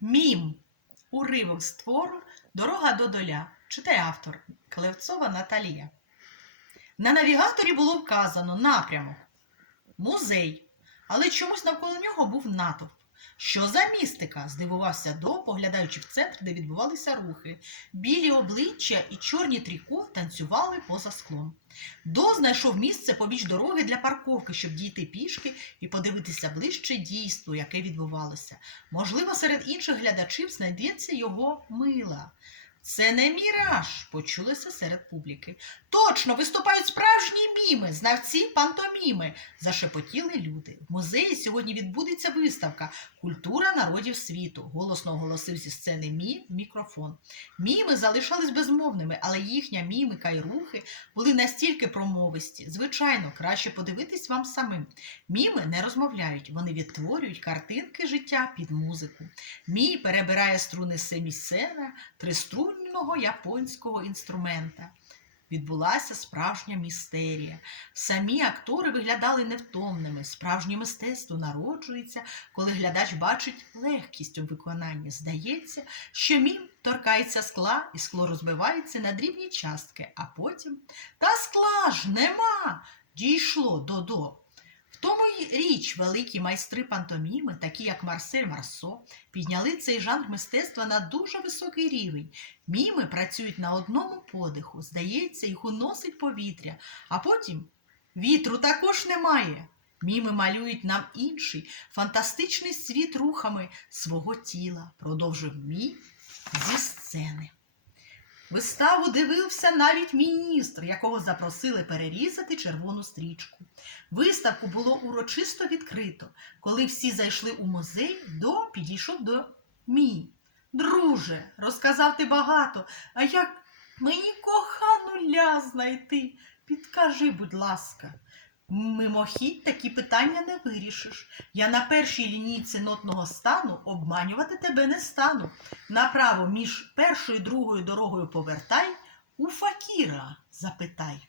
Мім. Уривок з твору Дорога до доля. Читає автор Клевцова Наталія. На навігаторі було вказано напрямок музей, але чомусь навколо нього був натовп. Що за містика? здивувався до, поглядаючи в центр, де відбувалися рухи. Білі обличчя і чорні тріко танцювали поза склом. До знайшов місце побіч дороги для парковки, щоб дійти пішки і подивитися ближче дійство, яке відбувалося. Можливо, серед інших глядачів знайдеться його мила. Це не міраж, почулося серед публіки. Точно, виступають справжні міми, знавці пантоміми, зашепотіли люди. В музеї сьогодні відбудеться виставка Культура народів світу, голосно оголосив зі сцени Мі в мікрофон. Міми залишались безмовними, але їхня мімика і рухи були настільки промовисті. Звичайно, краще подивитись вам самим. Міми не розмовляють, вони відтворюють картинки життя під музику. Мій перебирає струни семісена, триструнного японського інструмента. Відбулася справжня містерія. Самі актори виглядали невтомними. Справжнє мистецтво народжується, коли глядач бачить легкість у виконанні. Здається, що мім торкається скла, і скло розбивається на дрібні частки, а потім та скла ж нема. Дійшло до-до. Річ великі майстри пантоміми, такі як Марсель Марсо, підняли цей жанр мистецтва на дуже високий рівень. Міми працюють на одному подиху, здається, їх уносить повітря, а потім вітру також немає. Міми малюють нам інший, фантастичний світ рухами свого тіла, продовжив мій зі сцени. Виставу дивився навіть міністр, якого запросили перерізати червону стрічку. Виставку було урочисто відкрито. Коли всі зайшли у музей, до підійшов до мій. Друже, розказав ти багато, а як мені кохану ля знайти? Підкажи, будь ласка. Мимохідь такі питання не вирішиш. Я на першій лінійці нотного стану обманювати тебе не стану. Направо між першою і другою дорогою повертай, у факіра запитай.